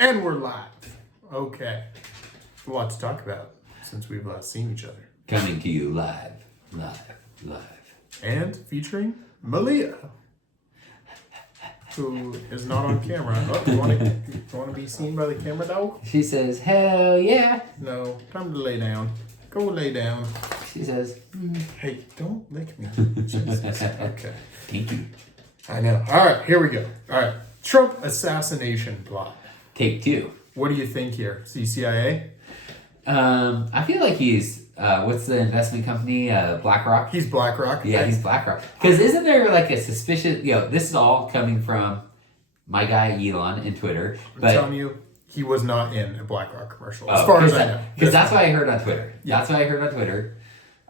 And we're live. Okay. A lot to talk about since we've seen each other. Coming to you live. And featuring Malia, who is not on camera. Oh, you want to be seen by the camera, dog? She says, hell yeah. No, time to lay down. Go lay down. She says, Hey, don't lick me. Jesus. Okay. thank you. I know. All right, here we go. All right. Trump assassination plot. Take 2. What do you think here? CIA? I feel like he's, what's the investment company? BlackRock? He's BlackRock. Yeah, he's BlackRock. Because isn't there like a suspicious, this is all coming from my guy Elon in Twitter. I'm telling you, he was not in a BlackRock commercial, as far as I know. Because that's what I heard on Twitter. That's what I heard on Twitter.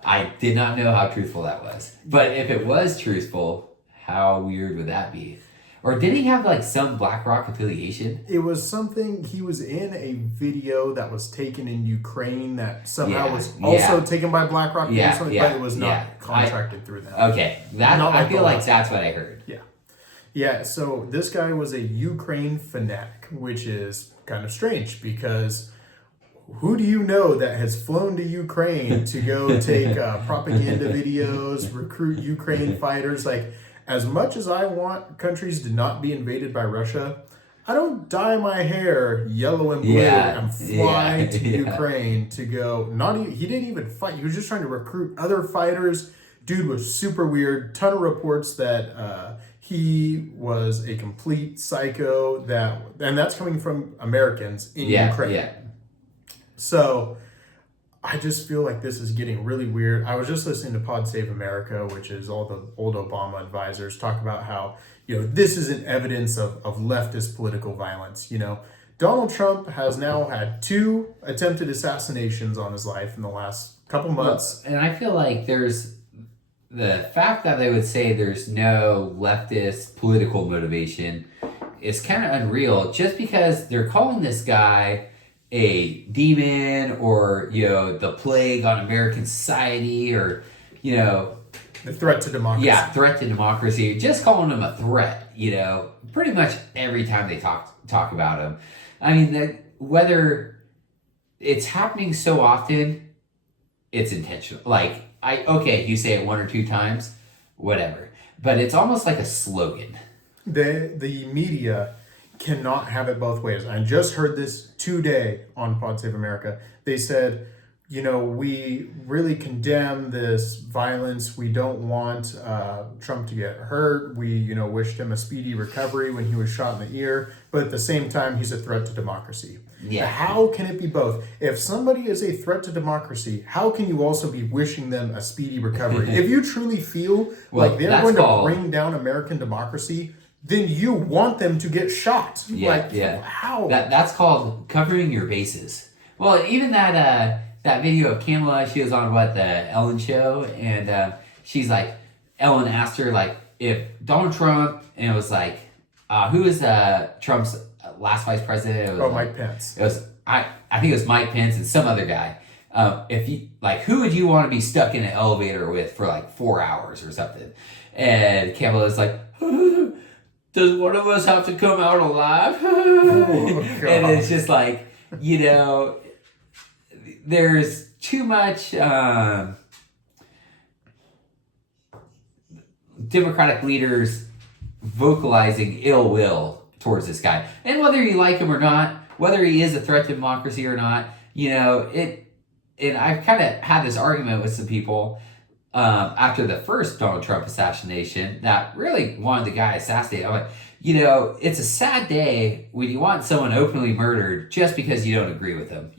I did not know how truthful that was. But if it was truthful, how weird would that be? Or did he have like some BlackRock affiliation? It was something, he was in a video that was taken in Ukraine that somehow was also taken by BlackRock, but it was not contracted through them. Okay, I feel like that's what I heard. Yeah, so this guy was a Ukraine fanatic, which is kind of strange because who do you know that has flown to Ukraine to go take propaganda videos, recruit Ukraine fighters? Like, as much as I want countries to not be invaded by Russia, I don't dye my hair yellow and blue and fly to Ukraine to go. He didn't even fight. He was just trying to recruit other fighters. Dude was super weird. Ton of reports that he was a complete psycho. And that's coming from Americans in Ukraine. Yeah. So I just feel like this is getting really weird. I was just listening to Pod Save America, which is all the old Obama advisors, talk about how, this isn't evidence of leftist political violence. Donald Trump has now had 2 attempted assassinations on his life in the last couple months. And I feel like there's the fact that they would say there's no leftist political motivation is kind of unreal, just because they're calling this guy a demon or the plague on American society, or the threat to democracy. Threat to democracy. Just calling him a threat, pretty much every time they talk about him. I mean, whether it's happening so often, it's intentional. Like, you say it 1 or 2 times, whatever, but it's almost like a slogan. The media cannot have it both ways. I just heard this today on Pod Save America. They said, we really condemn this violence. We don't want Trump to get hurt. We, wished him a speedy recovery when he was shot in the ear. But at the same time, he's a threat to democracy. Yeah. How can it be both? If somebody is a threat to democracy, how can you also be wishing them a speedy recovery? If you truly feel like they're going to bring down American democracy, then you want them to get shot. How? That's called covering your bases. Well, even that video of Kamala, she was on the Ellen show, and she's like, Ellen asked her like if Donald Trump, and it was like, who is Trump's last vice president? It was Mike Pence. It was I think it was Mike Pence and some other guy. If you who would you want to be stuck in an elevator with for like 4 hours or something? And Kamala's like, does one of us have to come out alive? And it's just like, there's too much Democratic leaders vocalizing ill will towards this guy. And whether you like him or not, whether he is a threat to democracy or not, and I've kind of had this argument with some people after the first Donald Trump assassination that really wanted the guy assassinated. I'm like, it's a sad day when you want someone openly murdered just because you don't agree with them.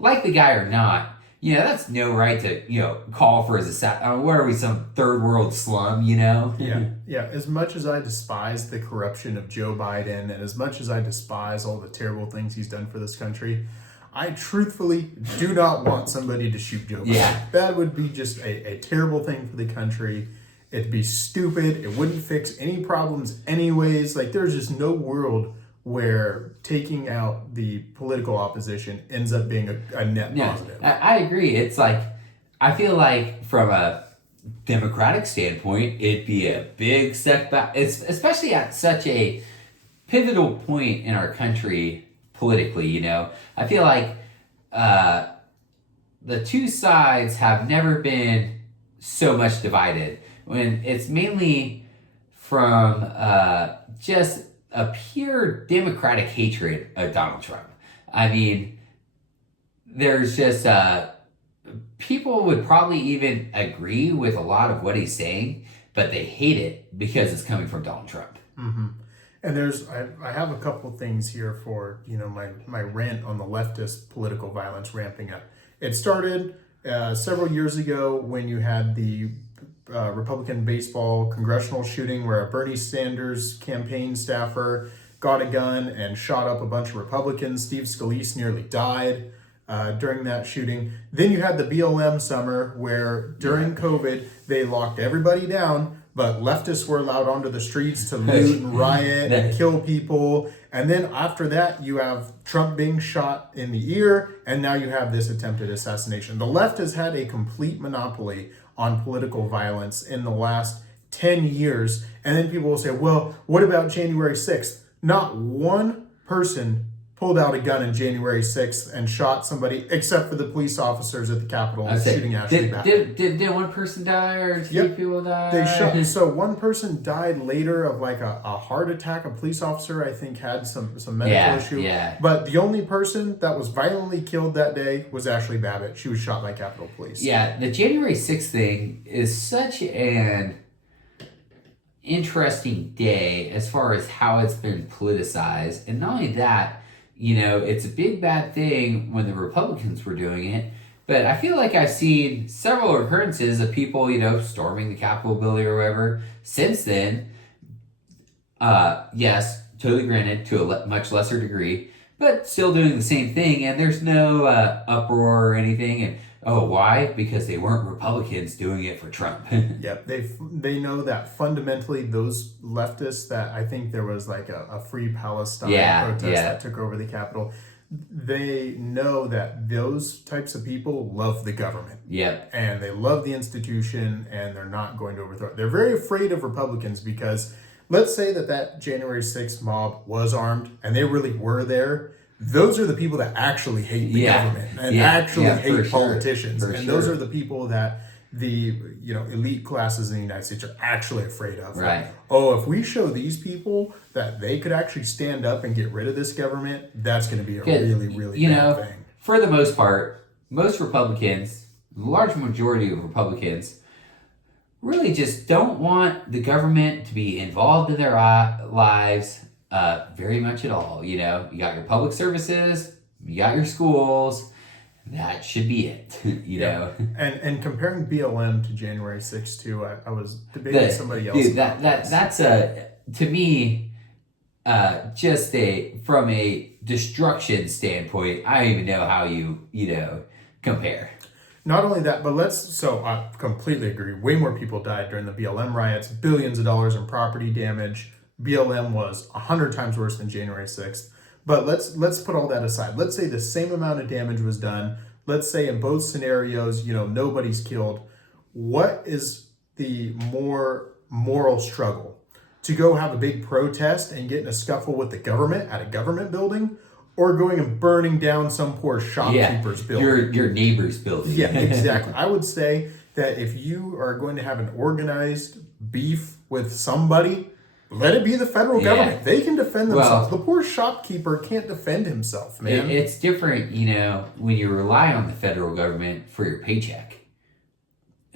Like the guy or not, that's no right to, call for his assassination. What are we, some third world slum, Yeah. As much as I despise the corruption of Joe Biden, and as much as I despise all the terrible things he's done for this country, I truthfully do not want somebody to shoot Joe Biden. Yeah. That would be just a terrible thing for the country. It'd be stupid. It wouldn't fix any problems anyways. Like, there's just no world where taking out the political opposition ends up being a net positive. I agree. It's like, I feel like from a Democratic standpoint, it'd be a big setback, especially at such a pivotal point in our country politically. I feel like the two sides have never been so much divided when it's mainly from just a pure Democratic hatred of Donald Trump. I mean, there's just people would probably even agree with a lot of what he's saying, but they hate it because it's coming from Donald Trump. Mm-hmm. And I have a couple things here for my rant on the leftist political violence ramping up. It started several years ago when you had the Republican baseball congressional shooting where a Bernie Sanders campaign staffer got a gun and shot up a bunch of Republicans. Steve Scalise nearly died during that shooting. Then you had the BLM summer where during COVID they locked everybody down, but leftists were allowed onto the streets to loot and riot and kill people. And then after that, you have Trump being shot in the ear, and now you have this attempted assassination. The left has had a complete monopoly on political violence in the last 10 years. And then people will say, well, what about January 6th? Not one person pulled out a gun on January 6th and shot somebody, except for the police officers at the Capitol shooting Ashley Babbitt. Did one person die or two people die? They shot. So one person died later of like a heart attack. A police officer, I think, had some medical issue. Yeah. But the only person that was violently killed that day was Ashley Babbitt. She was shot by Capitol Police. Yeah, the January 6th thing is such an interesting day as far as how it's been politicized. And not only that, it's a big bad thing when the Republicans were doing it, but I feel like I've seen several occurrences of people, storming the Capitol building or whatever since then. Yes, totally granted, to a much lesser degree, but still doing the same thing, and there's no uproar or anything. And why? Because they weren't Republicans doing it for Trump. Yep, they know that fundamentally those leftists that I think there was like a Free Palestine protest that took over the Capitol. They know that those types of people love the government. Yep. And they love the institution, and they're not going to overthrow it. They're very afraid of Republicans because let's say that January 6th mob was armed and they really were there. Those are the people that actually hate the government and actually hate politicians. Those are the people that the elite classes in the United States are actually afraid of. Right. Like, if we show these people that they could actually stand up and get rid of this government, that's going to be a really, really bad thing. For the most part, most Republicans, the large majority of Republicans, really just don't want the government to be involved in their lives very much at all. You got your public services, you got your schools. That should be it, know. And comparing BLM to January 6th too, I was debating with somebody else. Dude, that's to me, just from a destruction standpoint. I don't even know how you compare. Not only that, but I completely agree. Way more people died during the BLM riots, billions of dollars in property damage. BLM was 100 times worse than January 6th. But let's put all that aside. Let's say the same amount of damage was done. Let's say in both scenarios, nobody's killed. What is the more moral struggle? To go have a big protest and get in a scuffle with the government at a government building, or going and burning down some poor shopkeeper's building? Your neighbor's building. Yeah, exactly. I would say that if you are going to have an organized beef with somebody, let it be the federal government. They can defend themselves. The poor shopkeeper can't defend himself, man. It's different, when you rely on the federal government for your paycheck.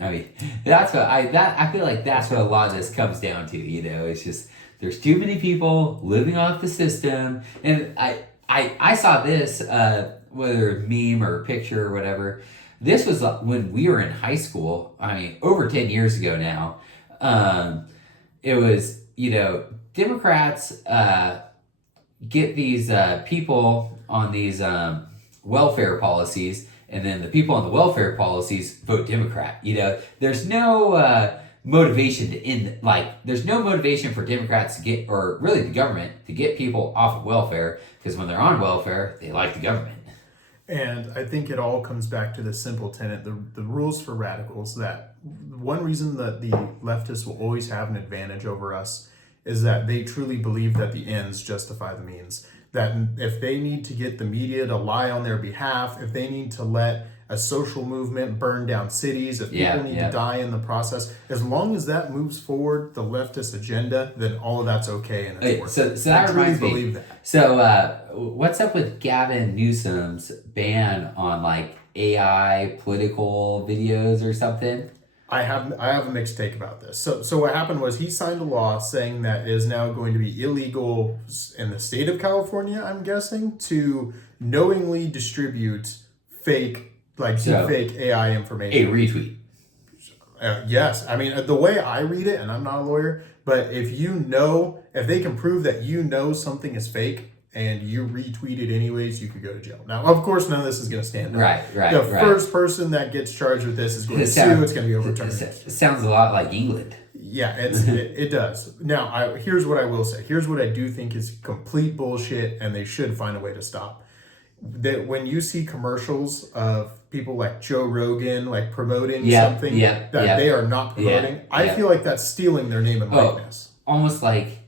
I mean, that's what I feel like that's what a lot of this comes down to. It's just there's too many people living off the system, and I saw this whether meme or picture or whatever. This was when we were in high school. I mean, over 10 years ago now. It was. Democrats get these people on these welfare policies, and then the people on the welfare policies vote Democrat. There's no motivation to end. There's no motivation for Democrats to get, or really the government, to get people off of welfare, because when they're on welfare, they like the government. And I think it all comes back to the simple tenet, the rules for radicals, that one reason that the leftists will always have an advantage over us is that they truly believe that the ends justify the means. that if they need to get the media to lie on their behalf, if they need to let a social movement burn down cities, if people need to die in the process, as long as that moves forward the leftist agenda, then all of that's okay and it's worth it. So that reminds me. Believe that. So what's up with Gavin Newsom's ban on like AI political videos or something? I have a mixed take about this. So what happened was he signed a law saying that it is now going to be illegal in the state of California, I'm guessing, to knowingly distribute fake AI information. A retweet. Yes. I mean, the way I read it, and I'm not a lawyer, but if they can prove that you know something is fake and you retweet it anyways, you could go to jail. Now, of course, none of this is going to stand up. Right. The first person that gets charged with this is going to sue. It's going to be overturned. It sounds a lot like England. Yeah, it does. Now, here's what I will say. Here's what I do think is complete bullshit, and they should find a way to stop. That when you see commercials of people like Joe Rogan like promoting something that they are not promoting, I feel like that's stealing their name and likeness. Almost like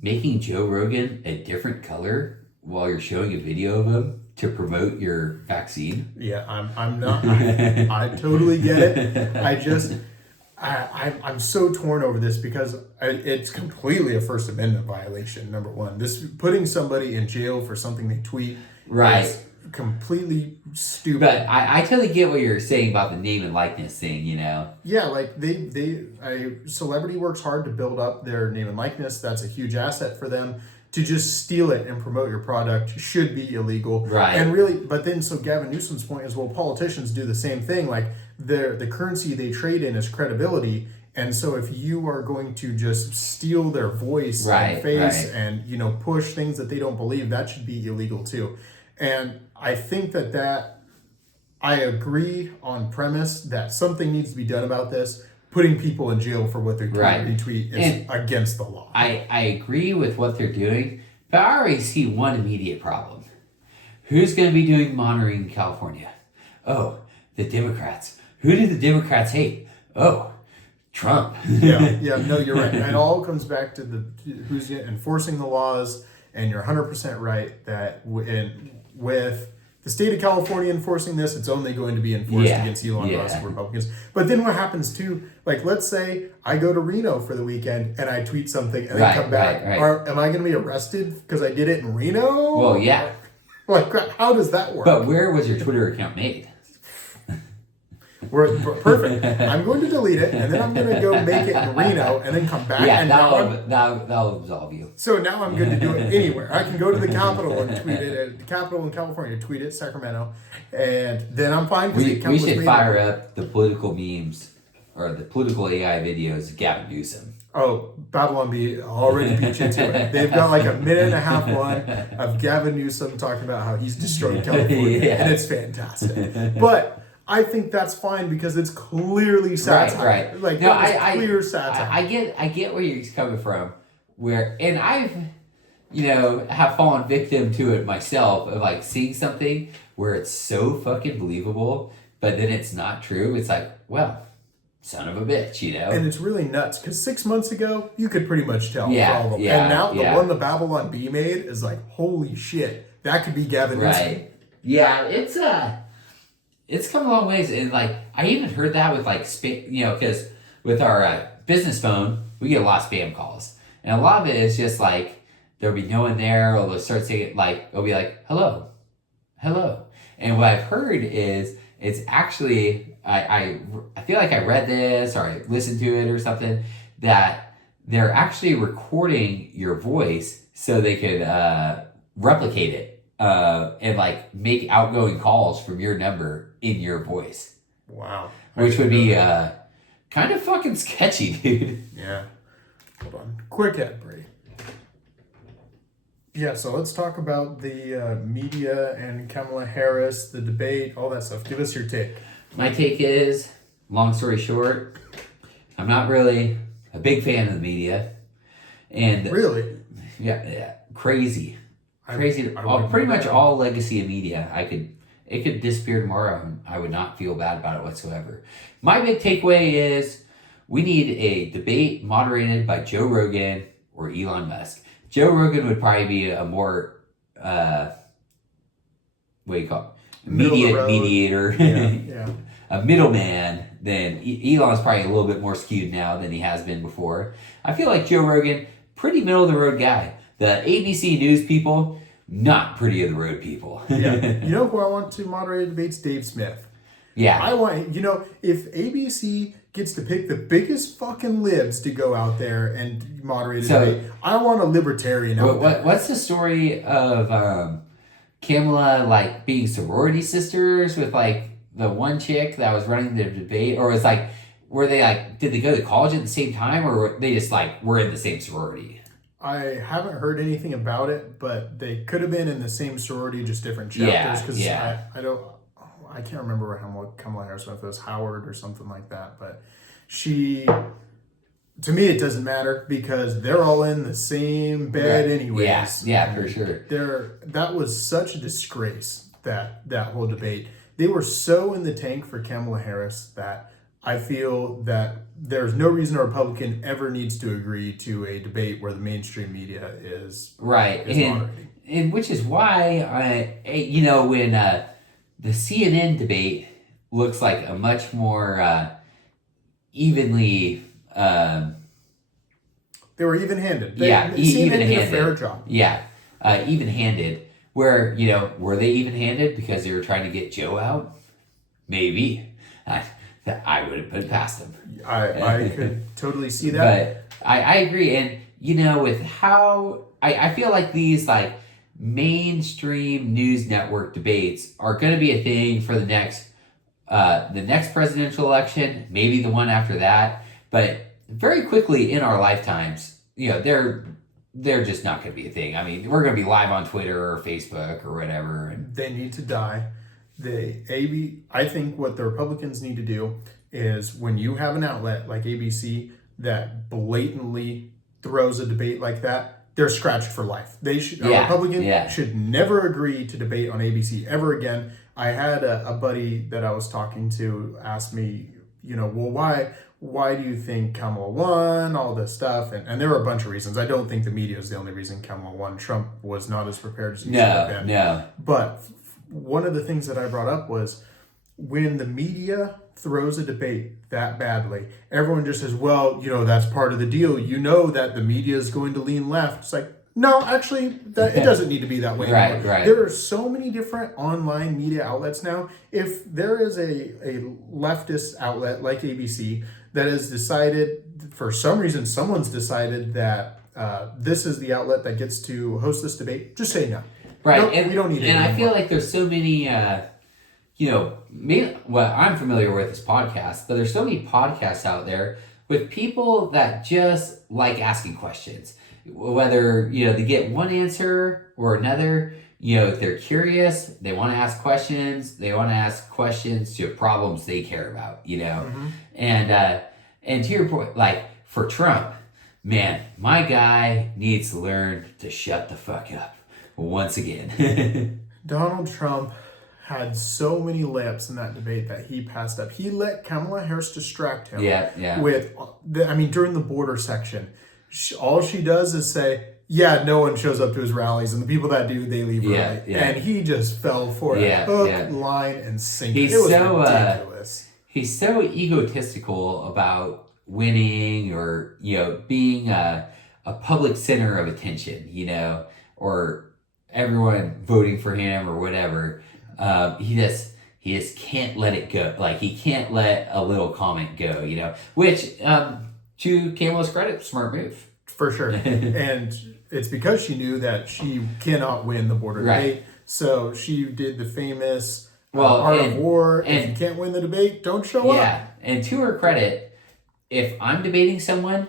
making Joe Rogan a different color while you're showing a video of him to promote your vaccine. Yeah, I'm not. I totally get it. I'm so torn over this because it's completely a First Amendment violation. Number one, this putting somebody in jail for something they tweet. Is completely stupid. But I totally get what you're saying about the name and likeness thing, Yeah, like a celebrity works hard to build up their name and likeness. That's a huge asset for them. To just steal it and promote your product should be illegal. Right. And really, but then so Gavin Newsom's point is, well, politicians do the same thing. Like the currency they trade in is credibility. And so if you are going to just steal their voice and face and, push things that they don't believe, that should be illegal too. And I think that I agree on premise that something needs to be done about this. Putting people in jail for what they retweet is against the law. I agree with what they're doing, but I already see one immediate problem. Who's going to be doing monitoring in California? Oh, the Democrats. Who do the Democrats hate? Oh, Trump. No, you're right. It all comes back to who's enforcing the laws, and you're 100% right that with the state of California enforcing this, it's only going to be enforced against Elon Musk and Republicans. But then what happens too, like let's say I go to Reno for the weekend and I tweet something and then come back. Am I going to be arrested because I did it in Reno? Well, yeah. Like, how does that work? But where was your Twitter account made? Perfect. I'm going to delete it, and then I'm going to go make it in Reno, and then come back. Yeah, and that'll absolve you. So now I'm good to do it anywhere. I can go to the Capitol and tweet it, at the Capitol in California, tweet it, Sacramento, and then I'm fine. We should fire up the political memes or the political AI videos of Gavin Newsom. Oh, Babylon Bee already beat you to it. They've got like a minute and a half one of Gavin Newsom talking about how he's destroyed California, and it's fantastic. But I think that's fine because it's clearly satire. Right. Like, no, clear satire. I get where you're coming from. And I've, have fallen victim to it myself of like seeing something where it's so fucking believable, but then it's not true. It's like, well, son of a bitch, And it's really nuts because 6 months ago, you could pretty much tell for all of them. Yeah, and now the one the Babylon Bee made is like, holy shit, that could be Gavin Newsom. Yeah, it's come a long ways, and like I even heard that with like because with our business phone we get a lot of spam calls, and a lot of it is just like there'll be no one there, or they'll start saying like it'll be like hello, and what I've heard is it's actually I feel like I read this or I listened to it or something that they're actually recording your voice so they could replicate it. And like make outgoing calls from your number in your voice. Wow. Which would be kind of fucking sketchy, dude. Yeah. Hold on. Quick ad break. Yeah, so let's talk about the media and Kamala Harris, the debate, all that stuff. Give us your take. My take is, long story short, I'm not really a big fan of the media. And really? Yeah, crazy. Pretty much all legacy of media. It could disappear tomorrow and I would not feel bad about it whatsoever. My big takeaway is we need a debate moderated by Joe Rogan or Elon Musk. Joe Rogan would probably be a more what do you call it? Middle of the road. Mediator, Yeah. a middleman, then Elon's probably a little bit more skewed now than he has been before. I feel like Joe Rogan, pretty middle of the road guy. The ABC News people, not pretty of the road people. Yeah. You know who I want to moderate debates? Dave Smith. Yeah. I want, if ABC gets to pick the biggest fucking libs to go out there and moderate a debate, I want a libertarian out there. What's the story of Kamala like being sorority sisters with like the one chick that was running the debate, or was like, were they like, did they go to college at the same time, or were they just like were in the same sorority? I haven't heard anything about it, but they could have been in the same sorority, just different chapters. Because I can't remember what Kamala Harris Smith was, Howard or something like that. But to me, it doesn't matter because they're all in the same bed anyways. Yeah, for sure. That was such a disgrace, that whole debate. They were so in the tank for Kamala Harris that I feel that there's no reason a Republican ever needs to agree to a debate where the mainstream media is moderating. And which is why when the CNN debate looks like a much more evenly. They were even-handed. Even-handed. did a fair job. Yeah, even-handed. Where were they even-handed because they were trying to get Joe out? Maybe. I wouldn't put it past them. I could totally see that. But I agree, and with how I feel like these like mainstream news network debates are going to be a thing for the next presidential election, maybe the one after that, but very quickly in our lifetimes, they're just not going to be a thing. I mean, we're going to be live on Twitter or Facebook or whatever. And they need to die. I think what the Republicans need to do is when you have an outlet like ABC that blatantly throws a debate like that, they're scratched for life. A Republican should never agree to debate on ABC ever again. I had a buddy that I was talking to ask me, why do you think Kamala won, all this stuff? And there were a bunch of reasons. I don't think the media is the only reason Kamala won. Trump was not as prepared as he should have been. No. But one of the things that I brought up was when the media throws a debate that badly, everyone just says, well, that's part of the deal. That the media is going to lean left. It's like, no, actually, it doesn't need to be that way anymore. Right. There are so many different online media outlets now. If there is a leftist outlet like ABC that has decided, for some reason, someone's decided that this is the outlet that gets to host this debate, just say no. Right, nope, we don't need it. And anymore. I feel like there's so many, what I'm familiar with is podcasts, but there's so many podcasts out there with people that just like asking questions. Whether, they get one answer or another, if they're curious, they want to ask questions, to problems they care about, Mm-hmm. And to your point, like for Trump, man, my guy needs to learn to shut the fuck up once again. Donald Trump had so many layups in that debate that he passed up. He let Kamala Harris distract him. With, during the border section, all she does is say, no one shows up to his rallies, and the people that do, they leave early. And he just fell for it. Hook, line, and sinker. It was ridiculous. He's so egotistical about winning or, being a public center of attention, or everyone voting for him or whatever. He just can't let it go. Like, he can't let a little comment go, which, to Kamala's credit, smart move. For sure. And it's because she knew that she cannot win the border debate. So she did the famous art of war. If you can't win the debate, don't show up. Yeah. And to her credit, if I'm debating someone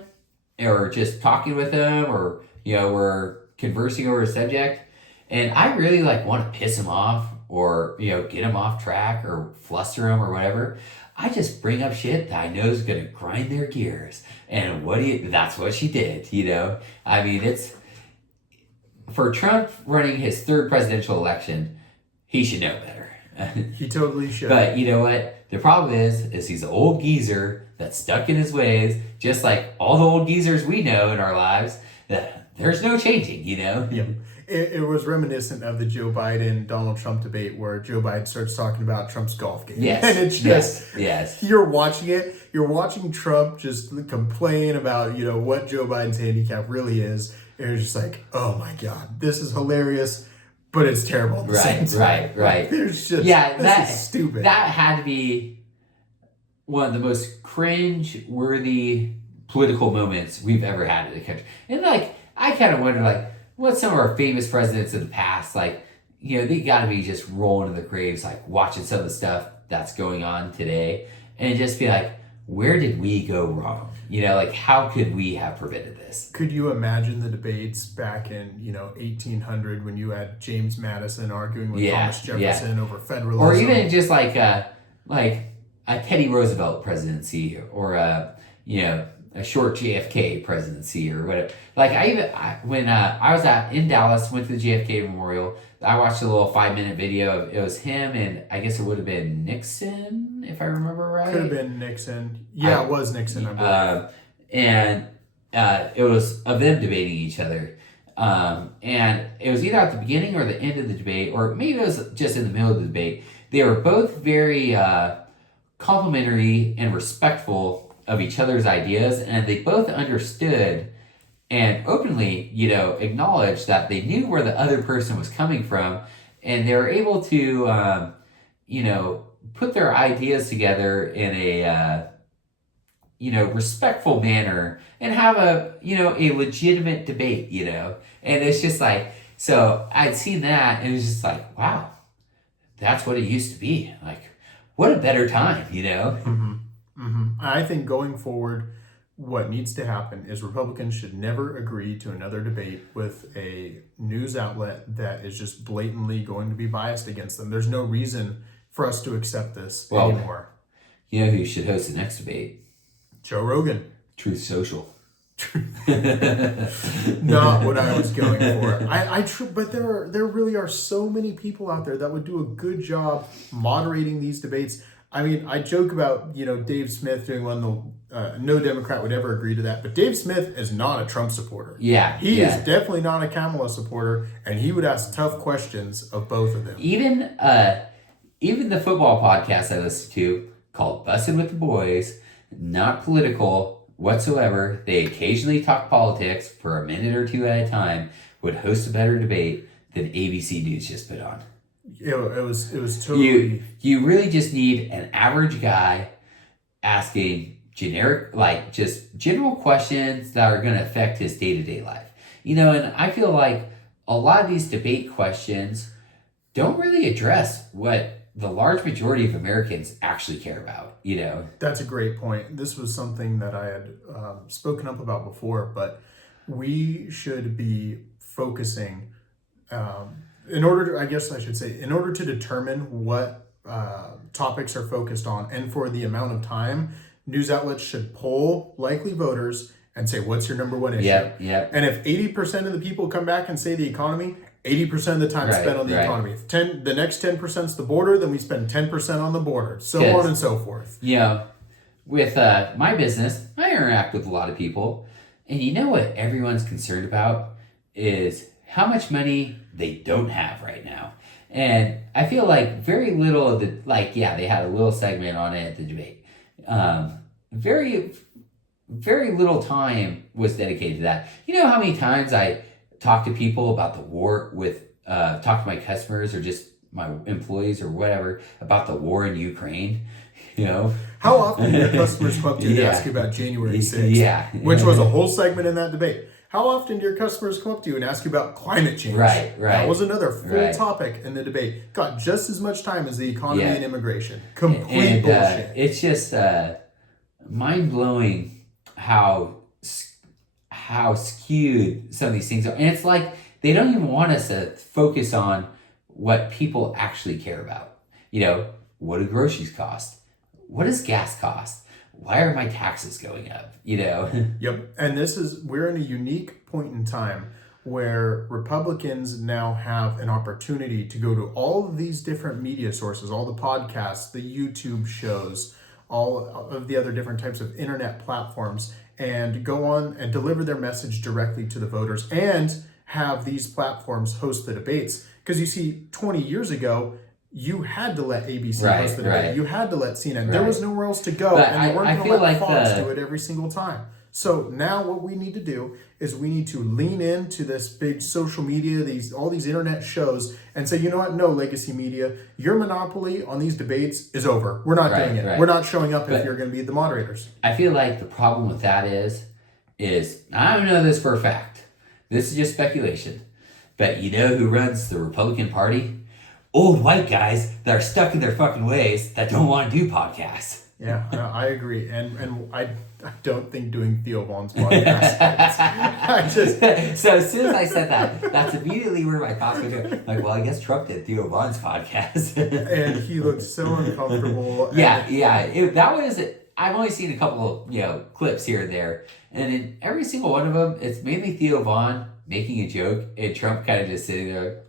or just talking with them or, we're conversing over a subject and I really want to piss him off or, get him off track or fluster him or whatever, I just bring up shit that I know is going to grind their gears. And that's what she did, it's for Trump running his third presidential election, he should know better. He totally should. But you know what? The problem is he's an old geezer that's stuck in his ways, just like all the old geezers we know in our lives, that there's no changing, Yep. It was reminiscent of the Joe Biden Donald Trump debate where Joe Biden starts talking about Trump's golf game. Yes. And it's just yes. you're watching it. You're watching Trump just complain about, what Joe Biden's handicap really is. And you're just like, oh my God, this is hilarious, but it's terrible at the same time. Right. There's just this is stupid. That had to be one of the most cringe-worthy political moments we've ever had in the country. And I kind of wonder what some of our famous presidents of the past, they got to be just rolling in the graves, watching some of the stuff that's going on today, and just be like, where did we go wrong? How could we have prevented this? Could you imagine the debates back in 1800 when you had James Madison arguing with Thomas Jefferson over federalism, or even just like a Teddy Roosevelt presidency, or a short JFK presidency, or whatever. When I was in Dallas, went to the JFK Memorial, I watched a little 5-minute video of, it was him and I guess it would have been Nixon, if I remember right. Could have been Nixon. Yeah, it was Nixon, I believe. And it was of them debating each other. And it was either at the beginning or the end of the debate, or maybe it was just in the middle of the debate. They were both very complimentary and respectful of each other's ideas, and they both understood and openly, acknowledged that they knew where the other person was coming from, and they were able to, put their ideas together in a, respectful manner and have a legitimate debate, and it's just so I'd seen that and it was just wow, that's what it used to be. What a better time, Mm-hmm. Mm-hmm. I think going forward, what needs to happen is Republicans should never agree to another debate with a news outlet that is just blatantly going to be biased against them. There's no reason for us to accept this anymore. You know who should host the next debate? Joe Rogan. Truth Social. Not what I was going for. But there really are so many people out there that would do a good job moderating these debates. I mean, I joke about, Dave Smith doing one, no Democrat would ever agree to that. But Dave Smith is not a Trump supporter. Yeah. He is definitely not a Kamala supporter, and he would ask tough questions of both of them. Even the football podcast I listen to, called Bussin' with the Boys, not political whatsoever, they occasionally talk politics for a minute or two at a time, would host a better debate than ABC News just put on. It was totally... You really just need an average guy asking generic, just general questions that are going to affect his day-to-day life. And I feel like a lot of these debate questions don't really address what the large majority of Americans actually care about, That's a great point. This was something that I had spoken up about before, but we should be focusing... in order to determine what topics are focused on, and for the amount of time, news outlets should poll likely voters and say, what's your number one issue? Yep. And if 80% of the people come back and say the economy, 80% of the time spent on the economy. If the next 10% is the border, then we spend 10% on the border, so on and so forth. With my business, I interact with a lot of people, and what everyone's concerned about is how much money they don't have right now. And I feel like very little of the, they had a little segment on it at the debate. Very, very little time was dedicated to that. You know how many times I talk to people about the war talk to my customers or just my employees or whatever about the war in Ukraine, How often do your customers come up to you and ask you about January 6th? Which was a whole segment in that debate. How often do your customers come up to you and ask you about climate change? Right. That was another full topic in the debate. Got just as much time as the economy and immigration. Complete bullshit. It's just mind-blowing how skewed some of these things are. And it's they don't even want us to focus on what people actually care about. What do groceries cost? What does gas cost? Why are my taxes going up? Yep. And we're in a unique point in time where Republicans now have an opportunity to go to all of these different media sources, all the podcasts, the YouTube shows, all of the other different types of internet platforms, and go on and deliver their message directly to the voters and have these platforms host the debates. Because you see, 20 years ago, you had to let ABC host the debate. You had to let CNN. There was nowhere else to go, But and they weren't going to let like Fox do it every single time. So now what we need to do is we need to lean into this big social media, all these internet shows, and say, you know what? No, legacy media, your monopoly on these debates is over. We're not doing it. We're not showing up if you're going to be the moderators. I feel like the problem with that is I don't know this for a fact. This is just speculation. But you know who runs the Republican Party? Old white guys that are stuck in their fucking ways that don't want to do podcasts. Yeah, I agree. And I don't think doing Theo Vaughn's podcast. So as soon as I said that, that's immediately where my thoughts went to. Like, well, I guess Trump did Theo Vaughn's podcast. And he looked so uncomfortable. That was, I've only seen a couple of, clips here and there. And in every single one of them, it's mainly Theo Vaughn making a joke and Trump kind of just sitting there.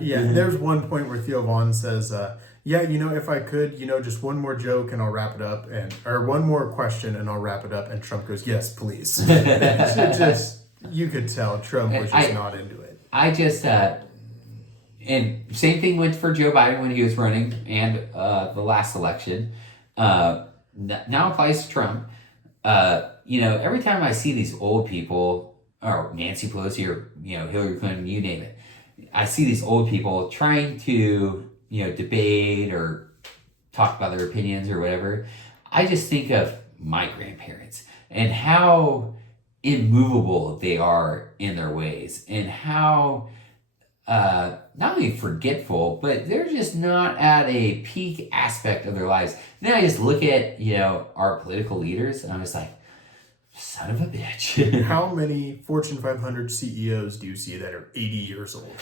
Yeah, there's one point where Theo Vaughn says, if I could, just one more joke and I'll wrap it up, or one more question and I'll wrap it up. And Trump goes, yes, please. You could tell Trump was just not into it. And same thing went for Joe Biden when he was running and the last election. Now applies to Trump. Every time I see these old people, or Nancy Pelosi or, Hillary Clinton, you name it, I see these old people trying to, debate or talk about their opinions or whatever. I just think of my grandparents and how immovable they are in their ways and how not only forgetful, but they're just not at a peak aspect of their lives. Then I just look at, our political leaders and I'm just like, son of a bitch. How many Fortune 500 CEOs do you see that are 80 years old?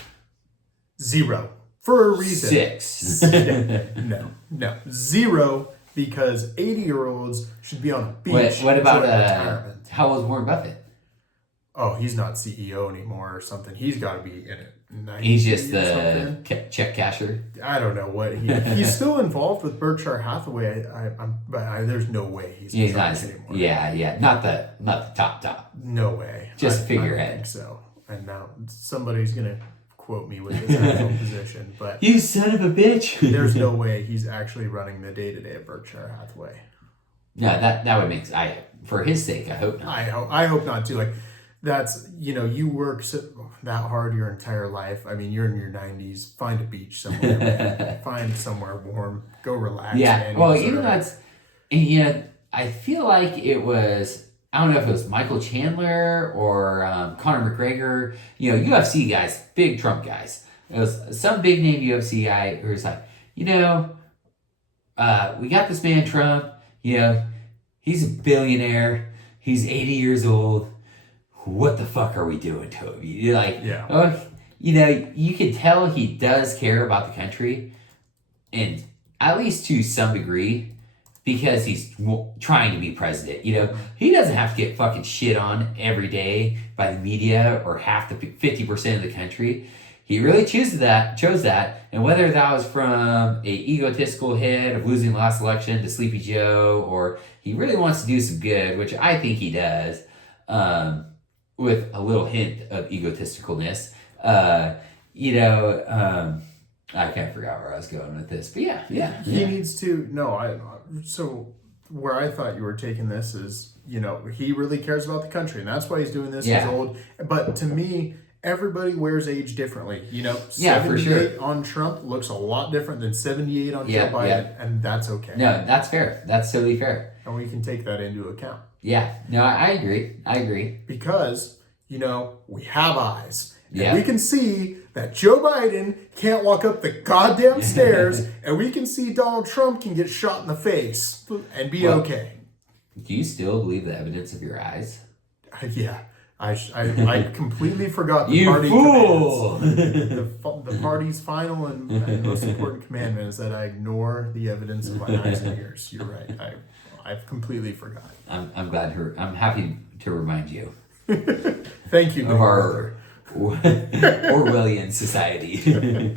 0. For a reason. 6. No. 0, because 80-year-olds should be on a beach. What about how old is Warren Buffett? Oh, he's not CEO anymore or something. He's got to be in it. He's just the check casher. I don't know what he's still involved with Berkshire Hathaway. But there's no way he's not anymore. Yeah, not the top. No way. Just figurehead. I think so. And now somebody's gonna quote me with his actual position, but you son of a bitch. There's no way he's actually running the day-to-day of Berkshire Hathaway. Yeah, that would make for his sake. I hope not. I hope not too. Like, that's, you work that hard your entire life. I mean, you're in your 90s. Find a beach somewhere. Man. Find somewhere warm. Go relax. Yeah. Man. Well, even that's, I feel like it was, I don't know if it was Michael Chandler or Conor McGregor, UFC guys, big Trump guys. It was some big name UFC guy who was like, we got this man Trump, he's a billionaire. He's 80 years old. What the fuck are we doing to him? You're like, you can tell he does care about the country, and at least to some degree, because he's trying to be president. He doesn't have to get fucking shit on every day by the media or half the 50% of the country. He really chose that, and whether that was from a egotistical head of losing the last election to Sleepy Joe, or he really wants to do some good, which I think he does. With a little hint of egotisticalness. I can't figure out where I was going with this, but yeah. He needs to, so where I thought you were taking this is, he really cares about the country, and that's why he's doing this. Yeah. He's old. But to me, everybody wears age differently. 78 for sure. On Trump looks a lot different than 78 on Joe Biden, and that's okay. No, that's fair. That's totally fair. And we can take that into account. Yeah, no, I agree. Because, we have eyes. And Yeah. we can see that Joe Biden can't walk up the goddamn stairs, and we can see Donald Trump can get shot in the face and be okay. Do you still believe the evidence of your eyes? Yeah. I completely forgot the You party fool! the party's final and most important commandment is that I ignore the evidence of my eyes and ears. You're right. I've completely forgot. I'm happy to remind you. Thank you. Of our Orwellian society.